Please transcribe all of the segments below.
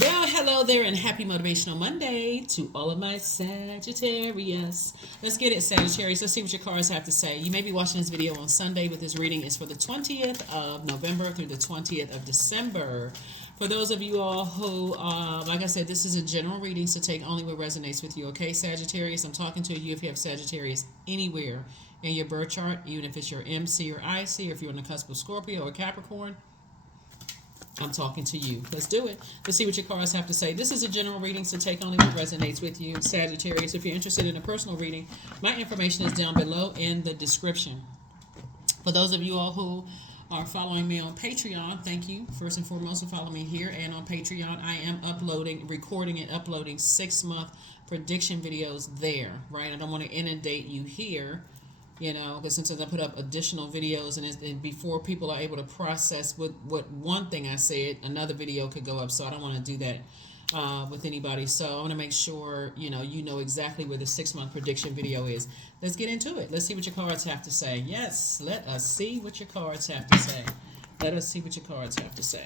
Well, hello there, and happy Motivational Monday to all of my Sagittarius. Let's get it, Sagittarius. Let's see what your cards have to say. You may be watching this video on Sunday, but this reading is for the 20th of November through the 20th of December. For those of you all who, like I said, this is a general reading, so take only what resonates with you, okay, Sagittarius? I'm talking to you if you have Sagittarius anywhere in your birth chart, even if it's your MC or IC, or if you're on the cusp of Scorpio or Capricorn. I'm talking to you. Let's do it. Let's see what your cards have to say. This is a general reading, so take only what resonates with you, Sagittarius. If you're interested in a personal reading, my information is down below in the description. For those of you all who are following me on Patreon, thank you first and foremost for following me here and on Patreon. I am recording and uploading 6-month prediction videos there, right? I don't want to inundate you here, because since I put up additional videos and before people are able to process what one thing I said, another video could go up. So I don't want to do that with anybody. So I want to make sure you know exactly where the 6-month prediction video is. Let's get into it. Let's see what your cards have to say. Yes, let us see what your cards have to say. Let us see what your cards have to say.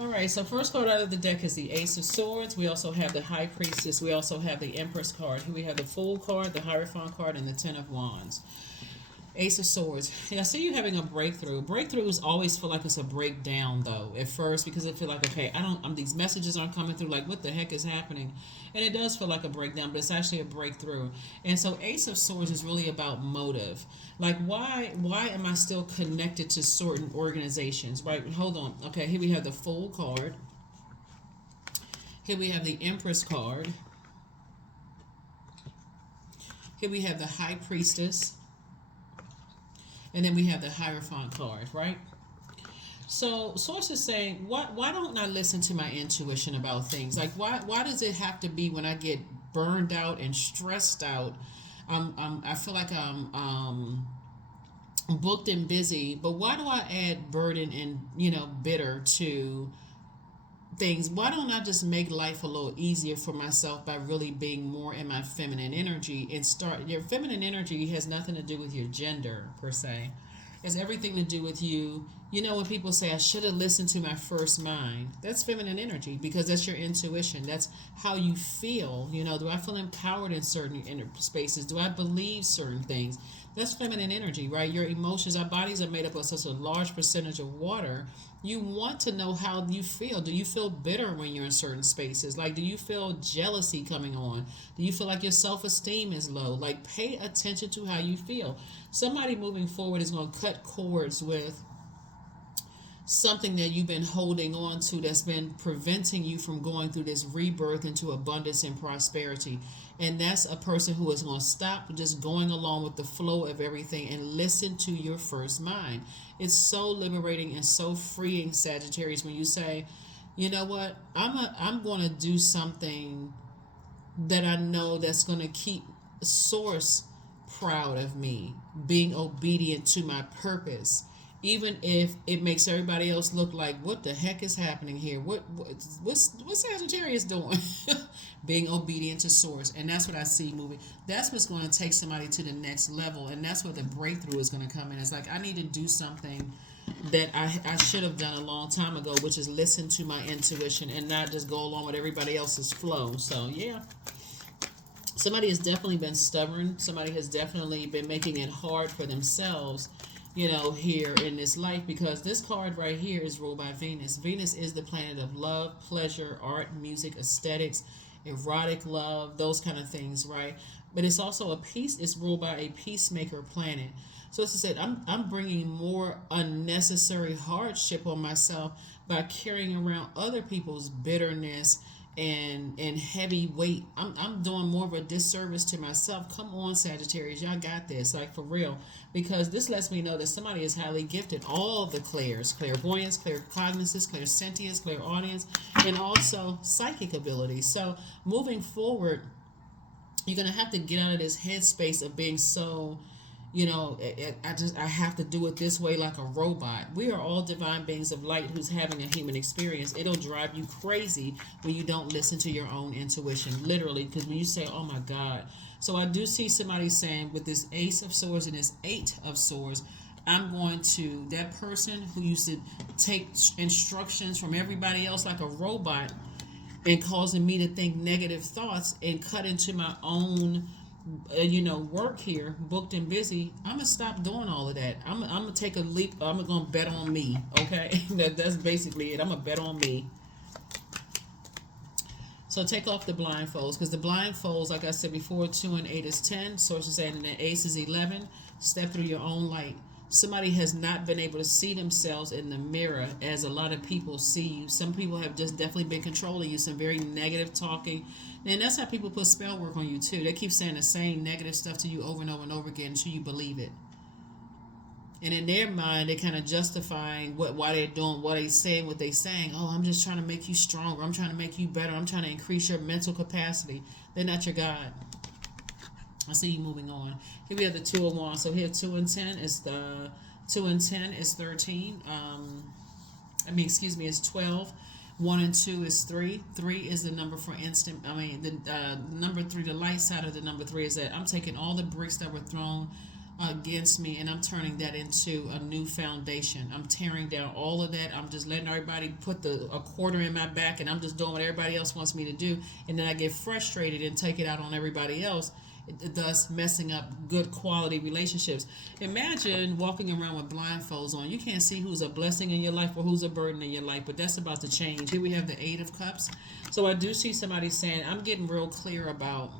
All right, so first card out of the deck is the Ace of Swords. We also have the High Priestess. We also have the Empress card. Here we have the Fool card, the Hierophant card, and the Ten of Wands. Ace of Swords. Yeah, I see you having a breakthrough. Breakthroughs always feel like it's a breakdown, though, at first, because it feel like, okay, these messages aren't coming through, like, what the heck is happening? And it does feel like a breakdown, but it's actually a breakthrough. And so Ace of Swords is really about motive. Like, why am I still connected to certain organizations? Right, hold on. Okay, here we have the Fool card. Here we have the Empress card. Here we have the High Priestess. And then we have the Hierophant card, right? So Source is saying, why don't I listen to my intuition about things? Like, why does it have to be when I get burned out and stressed out? I feel like I'm booked and busy, but why do I add burden and bitter to things? Why don't I just make life a little easier for myself by really being more in my feminine energy and start? Your feminine energy has nothing to do with your gender per se. It's everything to do with you. When people say I should have listened to my first mind, that's feminine energy, because that's your intuition. That's how you feel. Do I feel empowered in certain inner spaces? Do I believe certain things? That's feminine energy, right? Your emotions, our bodies are made up of such a large percentage of water. You want to know how you feel. Do you feel bitter when you're in certain spaces? Like, do you feel jealousy coming on? Do you feel like your self-esteem is low? Like, pay attention to how you feel. Somebody moving forward is going to cut cords with something that you've been holding on to that's been preventing you from going through this rebirth into abundance and prosperity. And that's a person who is going to stop just going along with the flow of everything and listen to your first mind. It's so liberating and so freeing, Sagittarius, when you say, you know what, I'm going to do something that I know that's going to keep Source proud of me, being obedient to my purpose, even if it makes everybody else look like, what the heck is happening here? What's Sagittarius doing? Being obedient to Source. And that's what I see moving. That's what's going to take somebody to the next level. And that's where the breakthrough is going to come in. It's like, I need to do something that I should have done a long time ago, which is listen to my intuition and not just go along with everybody else's flow. So, yeah. Somebody has definitely been stubborn. Somebody has definitely been making it hard for themselves, here in this life, because this card right here is ruled by Venus. Venus is the planet of love, pleasure, art, music, aesthetics, erotic love, those kind of things, right? But it's also it's ruled by a peacemaker planet. So as I said, I'm bringing more unnecessary hardship on myself by carrying around other people's bitterness and heavy weight. I'm doing more of a disservice to myself. Come on, Sagittarius, y'all got this, like, for real, because this lets me know that somebody is highly gifted. All the clairs, clairvoyance, claircognizance, clairsentience, clairaudience, and also psychic ability. So moving forward, you're gonna have to get out of this headspace of being so, I have to do it this way like a robot. We are all divine beings of light who's having a human experience. It'll drive you crazy when you don't listen to your own intuition, literally, because when you say, oh my God. So I do see somebody saying, with this Ace of Swords and this Eight of Swords, I'm going to, that person who used to take instructions from everybody else like a robot and causing me to think negative thoughts and cut into my own work here, booked and busy. I'm gonna stop doing all of that. I'm gonna take a leap. I'm gonna bet on me. Okay, that's basically it. I'm gonna bet on me. So take off the blindfolds, because the blindfolds, like I said before, 2 and 8 is 10. Sources saying the ace is 11. Step through your own light. Somebody has not been able to see themselves in the mirror as a lot of people see you. Some people have just definitely been controlling you, some very negative talking. And that's how people put spell work on you too. They keep saying the same negative stuff to you over and over and over again until you believe it. And in their mind, they're kind of justifying why they're doing what they're saying, what they're saying. Oh, I'm just trying to make you stronger. I'm trying to make you better. I'm trying to increase your mental capacity. They're not your God. I see you moving on. Here we have the 2 of Wands. So here 2 and 10 is 13. It's 12. 1 and 2 is 3. 3 is the number for instant. The number 3, the light side of the number 3 is that I'm taking all the bricks that were thrown against me, and I'm turning that into a new foundation. I'm tearing down all of that. I'm just letting everybody put a quarter in my back, and I'm just doing what everybody else wants me to do, and then I get frustrated and take it out on everybody else, thus messing up good quality relationships. Imagine walking around with blindfolds on. You can't see who's a blessing in your life or who's a burden in your life, but that's about to change. Here we have the 8 of Cups. So I do see somebody saying, I'm getting real clear about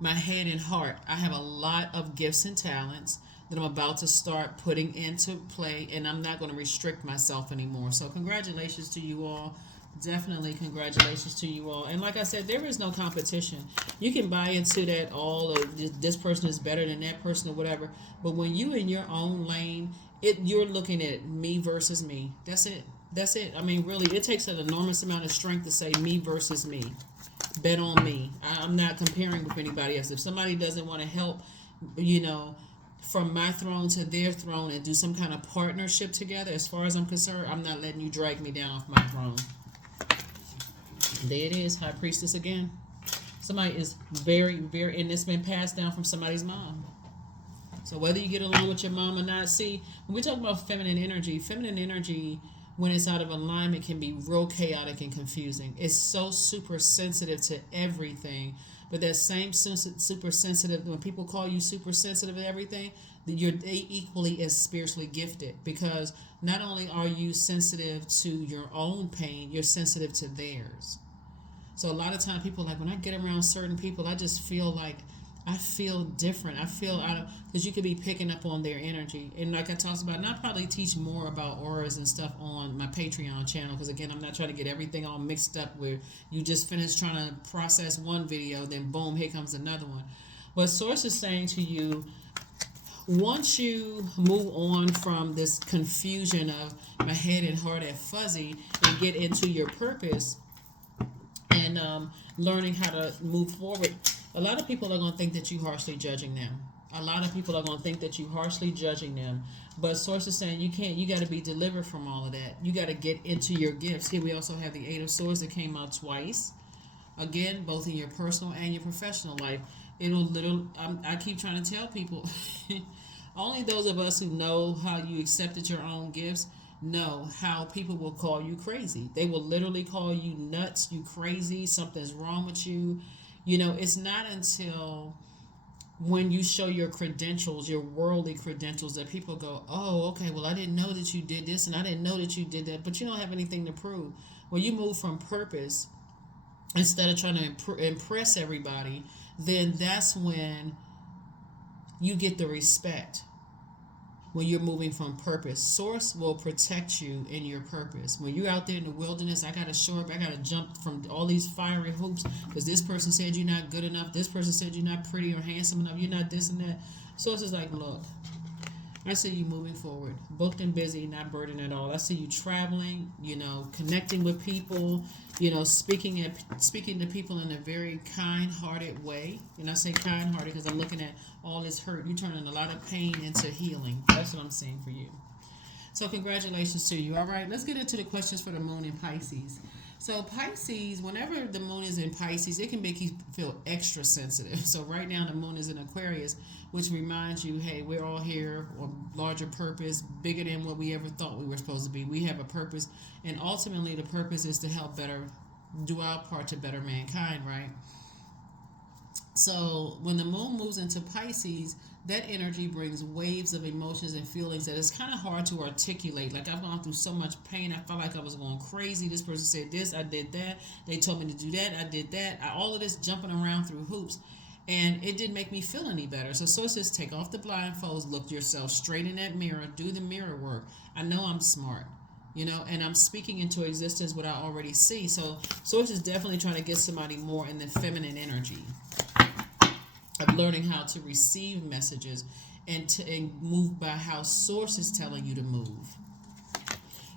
my head and heart. I have a lot of gifts and talents that I'm about to start putting into play, and I'm not going to restrict myself anymore. So congratulations to you all. Definitely congratulations to you all. And like I said, there is no competition. You can buy into that all of this person is better than that person or whatever. But when you in your own lane, you're looking at me versus me. That's it. That's it. I mean, really, it takes an enormous amount of strength to say me versus me. Bet on me. I'm not comparing with anybody else. If somebody doesn't want to help, from my throne to their throne and do some kind of partnership together, as far as I'm concerned, I'm not letting you drag me down off my throne. There it is, High Priestess again. Somebody is very, very, and it's been passed down from somebody's mom. So whether you get along with your mom or not, see, when we talk about feminine energy, when it's out of alignment, can be real chaotic and confusing. It's so super sensitive to everything. But that same super sensitive, when people call you super sensitive to everything, you're equally as spiritually gifted, because not only are you sensitive to your own pain, you're sensitive to theirs. So a lot of times people are like, when I get around certain people, I just feel like I feel different. I feel out of, because you could be picking up on their energy. And like I talked about, and I'll probably teach more about auras and stuff on my Patreon channel, because again, I'm not trying to get everything all mixed up where you just finish trying to process one video, then boom, here comes another one. But Source is saying to you, once you move on from this confusion of my head and heart at fuzzy and get into your purpose and learning how to move forward, a lot of people are going to think that you harshly judging them. A lot of people are going to think that you harshly judging them. But Source is saying you got to be delivered from all of that. You got to get into your gifts. Here we also have the 8 of Swords that came out twice. Again, both in your personal and your professional life. I keep trying to tell people, only those of us who know how you accepted your own gifts know how people will call you crazy. They will literally call you nuts, you crazy, something's wrong with you. It's not until when you show your credentials, your worldly credentials, that people go, oh, okay, well, I didn't know that you did this, and I didn't know that you did that, but you don't have anything to prove. When you move from purpose, instead of trying to impress everybody, then that's when you get the respect. When you're moving from purpose, Source will protect you in your purpose. When you're out there in the wilderness, I got to show up, I got to jump from all these fiery hoops because this person said you're not good enough, this person said you're not pretty or handsome enough, you're not this and that. Source is like, look, I see you moving forward, booked and busy, not burdened at all. I see you traveling, connecting with people, speaking to people in a very kind-hearted way. And I say kind-hearted because I'm looking at all this hurt. You're turning a lot of pain into healing. That's what I'm saying for you. So congratulations to you. All right, let's get into the questions for the moon in Pisces. So Pisces, whenever the moon is in Pisces, it can make you feel extra sensitive. So right now the moon is in Aquarius, which reminds you, hey, we're all here on larger purpose, bigger than what we ever thought we were supposed to be. We have a purpose, and ultimately the purpose is to help better, do our part to better mankind, right? So when the moon moves into Pisces, that energy brings waves of emotions and feelings that it's kind of hard to articulate. Like, I've gone through so much pain. I felt like I was going crazy. This person said this, I did that. They told me to do that, I did that. All of this jumping around through hoops. And it didn't make me feel any better. So sources, take off the blindfolds, look yourself straight in that mirror, do the mirror work. I know I'm smart, and I'm speaking into existence what I already see. So source is definitely trying to get somebody more in the feminine energy of learning how to receive messages and move by how source is telling you to move.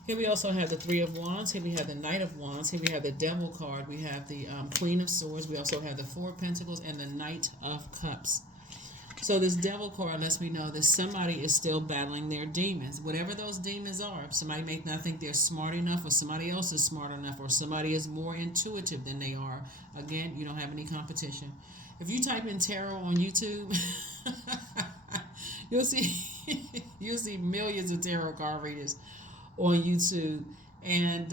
Here we also have the Three of Wands. Here we have the Knight of Wands. Here we have the Devil card. We have the Queen of Swords. We also have the Four of Pentacles and the Knight of Cups. So this Devil card lets me know that somebody is still battling their demons. Whatever those demons are. Somebody may not think they're smart enough, or somebody else is smart enough, or somebody is more intuitive than they are. Again, you don't have any competition. If you type in tarot on YouTube, you'll see millions of tarot card readers on YouTube, and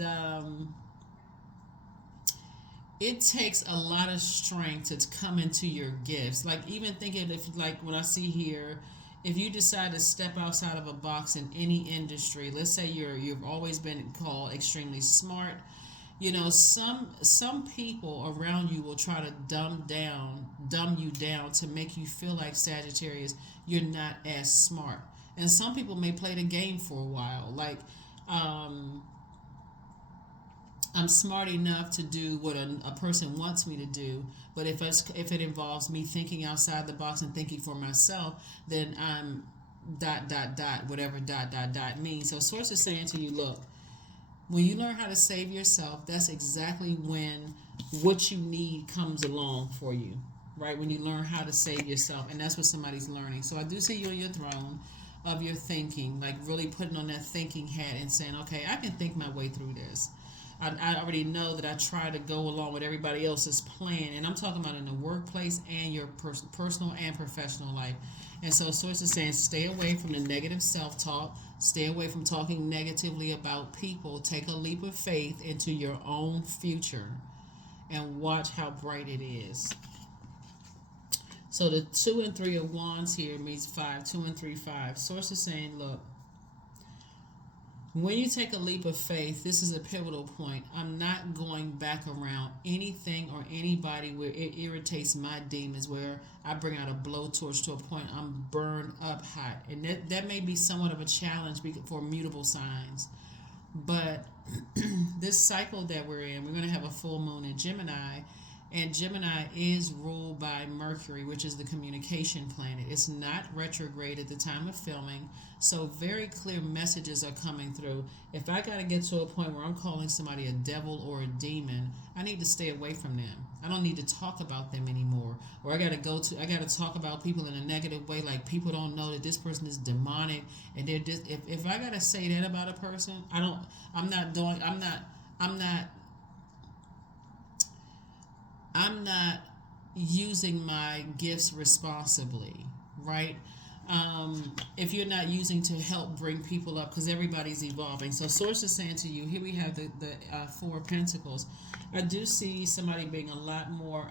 it takes a lot of strength to come into your gifts. Like, even thinking, if, like, what I see here, if you decide to step outside of a box in any industry, let's say you've always been called extremely smart. Some people around you will try to dumb you down to make you feel like, Sagittarius, you're not as smart. And some people may play the game for a while. Like, I'm smart enough to do what a person wants me to do, but if it involves me thinking outside the box and thinking for myself, then I'm ... whatever ... means. So source is saying to you, look, when you learn how to save yourself, that's exactly when what you need comes along for you, right? When you learn how to save yourself, and that's what somebody's learning. So I do see you on your throne of your thinking, like really putting on that thinking hat and saying, okay, I can think my way through this. I already know that I try to go along with everybody else's plan, and I'm talking about in the workplace and your personal and professional life. And so source is saying, stay away from the negative self-talk, stay away from talking negatively about people, take a leap of faith into your own future, and watch how bright it is. So the 2 and 3 of Wands here means 5, 2 and 3, 5. Source is saying, look, when you take a leap of faith, this is a pivotal point. I'm not going back around anything or anybody where it irritates my demons, where I bring out a blowtorch to a point I'm burned up hot. And that may be somewhat of a challenge for mutable signs. But this cycle that we're in, we're going to have a full moon in Gemini. And Gemini is ruled by Mercury, which is the communication planet. It's not retrograde at the time of filming, so very clear messages are coming through. If I got to get to a point where I'm calling somebody a devil or a demon, I need to stay away from them. I don't need to talk about them anymore. Or I got to talk about people in a negative way, like people don't know that this person is demonic, and they're just, if I got to say that about a person, I'm not using my gifts responsibly, right? If you're not using to help bring people up, because everybody's evolving. So source is saying to you, here we have the 4 of Pentacles. I do see somebody being a lot more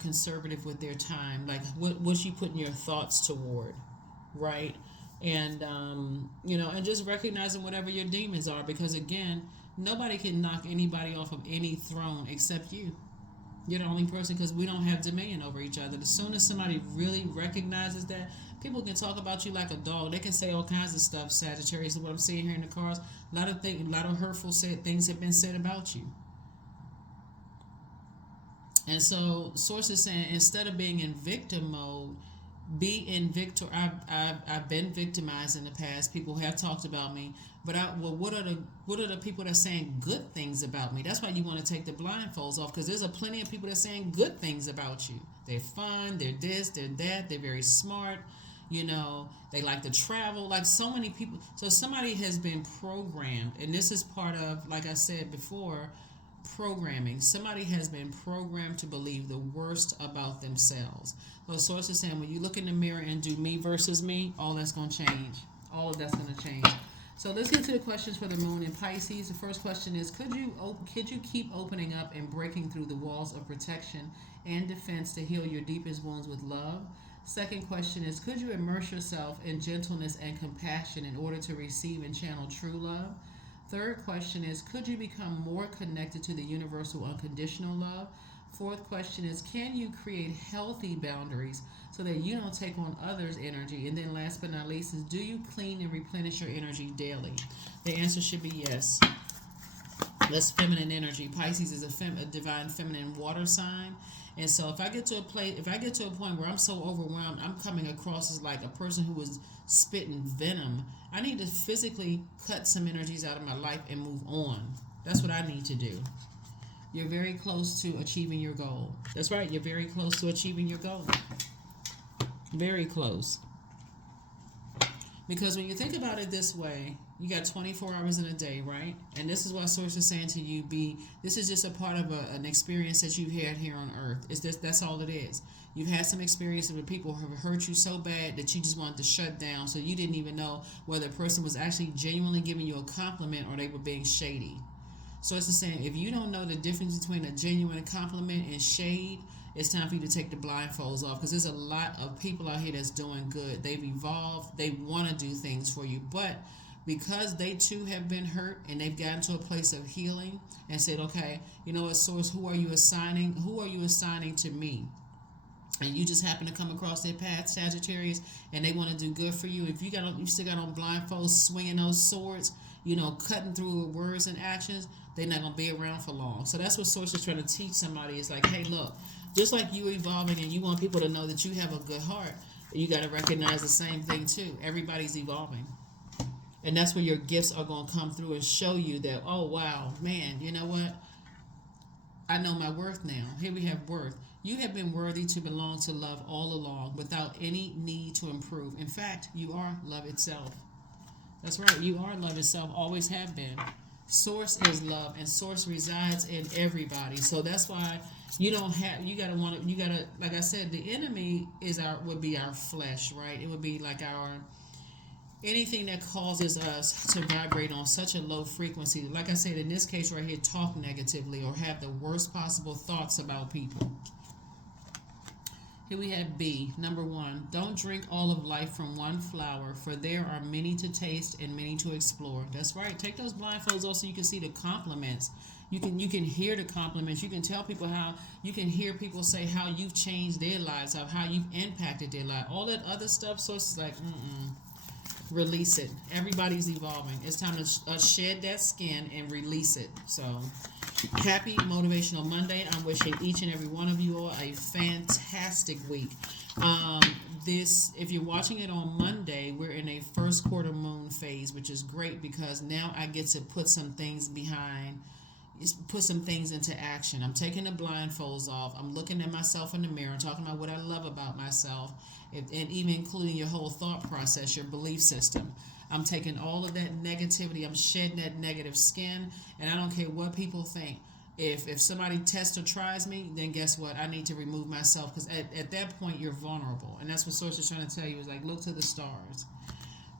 conservative with their time, like what you put in your thoughts toward, right? And and just recognizing whatever your demons are, because again, nobody can knock anybody off of any throne except you. You're the only person, because we don't have dominion over each other. As soon as somebody really recognizes that, people can talk about you like a dog. They can say all kinds of stuff, Sagittarius. What I'm seeing here in the cards, a lot of hurtful things have been said about you. And so source is saying, instead of being in victim mode, be in victor. I've been victimized in the past. People have talked about me, but what are the people that are saying good things about me? That's why you want to take the blindfolds off, because there's plenty of people that are saying good things about you. They're fun. They're this. They're that. They're very smart. They like to travel, like so many people. So somebody has been programmed, and this is part of, like I said before, programming. Somebody has been programmed to believe the worst about themselves. So source is saying when you look in the mirror and do me versus me, all that's going to change. All of that's going to change. So let's get to the questions for the moon in Pisces. The first question is, could you keep opening up and breaking through the walls of protection and defense to heal your deepest wounds with love? Second question is, could you immerse yourself in gentleness and compassion in order to receive and channel true love? Third question is, could you become more connected to the universal unconditional love? Fourth question is, can you create healthy boundaries so that you don't take on others' energy? And then last but not least is, do you clean and replenish your energy daily? The answer should be yes. That's feminine energy. Pisces is a divine feminine water sign. And so if I get to a point where I'm so overwhelmed, I'm coming across as like a person who is spitting venom, I need to physically cut some energies out of my life and move on. That's what I need to do. You're very close to achieving your goal. That's right, you're very close to achieving your goal. Very close. Because when you think about it this way, you got 24 hours in a day, right? And this is what Source is saying to you, this is just a part of an experience that you've had here on Earth. That's all it is. You've had some experiences where people have hurt you so bad that you just wanted to shut down, so you didn't even know whether a person was actually genuinely giving you a compliment or they were being shady. So it's saying, if you don't know the difference between a genuine compliment and shade, it's time for you to take the blindfolds off, because there's a lot of people out here that's doing good. They've evolved. They want to do things for you. But because they too have been hurt and they've gotten to a place of healing and said, okay, you know what, Source, who are you assigning to me? And you just happen to come across their path, Sagittarius, and they want to do good for you. If you still got on blindfolds, swinging those swords, cutting through words and actions, they're not going to be around for long. So that's what Source is trying to teach somebody. It's like, hey, look, just like you evolving and you want people to know that you have a good heart, you got to recognize the same thing too. Everybody's evolving. And that's where your gifts are going to come through and show you that, oh, wow, man, you know what? I know my worth now. Here we have worth. You have been worthy to belong to love all along without any need to improve. In fact, you are love itself. That's right. You are love itself. Always have been. Source is love, and Source resides in everybody. So that's why like I said, the enemy would be our flesh, right? It would be like anything that causes us to vibrate on such a low frequency. Like I said, in this case right here, talk negatively or have the worst possible thoughts about people. Here we have B, number 1. Don't drink all of life from one flower, for there are many to taste and many to explore. That's right. Take those blindfolds off so you can see the compliments. You can hear the compliments. You can tell people you can hear people say how you've changed their lives, how you've impacted their life. All that other stuff, Source is like, release it. Everybody's evolving. It's time to shed that skin and release it. So, happy Motivational Monday. I'm wishing each and every one of you all a fantastic week. If you're watching it on Monday, we're in a first quarter moon phase, which is great because now I get to put some things into action. I'm taking the blindfolds off. I'm looking at myself in the mirror, talking about what I love about myself, and even including your whole thought process, your belief system. I'm taking all of that negativity. I'm shedding that negative skin, and I don't care what people think. If somebody tests or tries me, then guess what? I need to remove myself, because at that point you're vulnerable, and that's what Source is trying to tell you. Is like, look to the stars.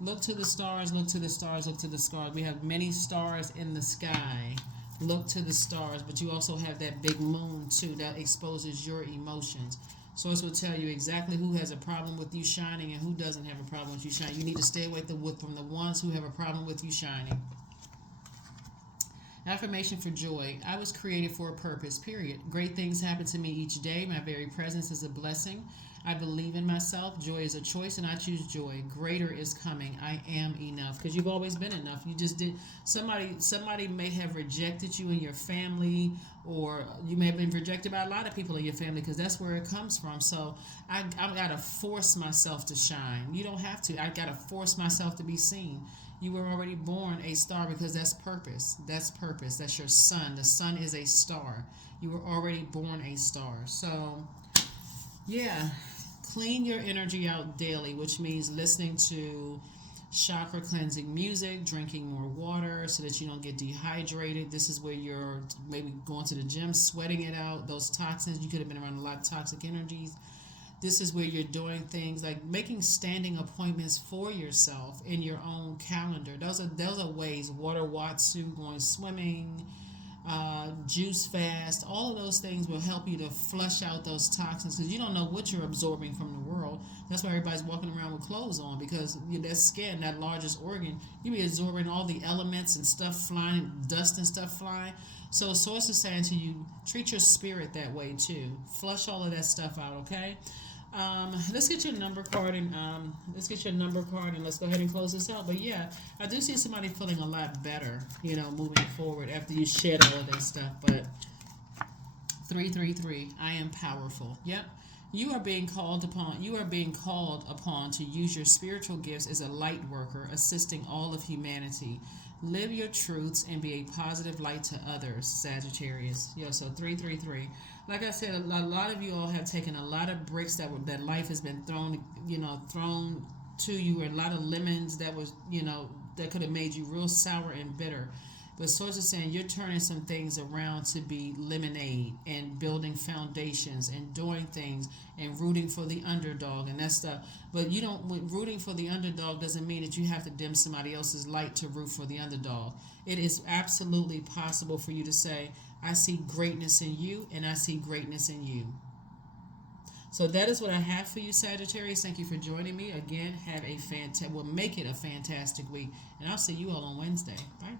Look to the stars. Look to the stars. Look to the stars. We have many stars in the sky. Look to the stars, but you also have that big moon too that exposes your emotions. Source will tell you exactly who has a problem with you shining and who doesn't have a problem with you shining. You need to stay away from the ones who have a problem with you shining. Affirmation for joy. I was created for a purpose, period. Great things happen to me each day. My very presence is a blessing. I believe in myself. Joy is a choice, and I choose joy. Greater is coming. I am enough. Because you've always been enough. You just did. Somebody may have rejected you in your family, or you may have been rejected by a lot of people in your family, because that's where it comes from. So I got to force myself to shine. You don't have to. I got to force myself to be seen. You were already born a star, because that's purpose. That's purpose. That's your sun. The sun is a star. You were already born a star. So, yeah. Clean your energy out daily, which means listening to chakra cleansing music, drinking more water so that you don't get dehydrated. This is where you're maybe going to the gym, sweating it out, those toxins. You could have been around a lot of toxic energies. This is where you're doing things like making standing appointments for yourself in your own calendar. Those are ways. Water watsu, going swimming, juice fast. All of those things will help you to flush out those toxins because you don't know what you're absorbing from the world. That's why everybody's walking around with clothes on because that skin, that largest organ, you be absorbing all the elements and stuff flying, dust and stuff flying. So Source is saying to you, treat your spirit that way too. Flush all of that stuff out, okay? Let's get your number card and let's go ahead and close this out. But yeah, I do see somebody feeling a lot better, moving forward after you shed all of that stuff. But 333, I am powerful. Yep. You are being called upon to use your spiritual gifts as a light worker, assisting all of humanity. Live your truths and be a positive light to others, Sagittarius. So 333. Like I said, a lot of you all have taken a lot of bricks that life has been thrown to you, and a lot of lemons that that could have made you real sour and bitter. But Source is saying you're turning some things around to be lemonade and building foundations and doing things and rooting for the underdog and that stuff. But rooting for the underdog doesn't mean that you have to dim somebody else's light to root for the underdog. It is absolutely possible for you to say, I see greatness in you and I see greatness in you. So that is what I have for you, Sagittarius. Thank you for joining me. Again, make it a fantastic week. And I'll see you all on Wednesday. Bye.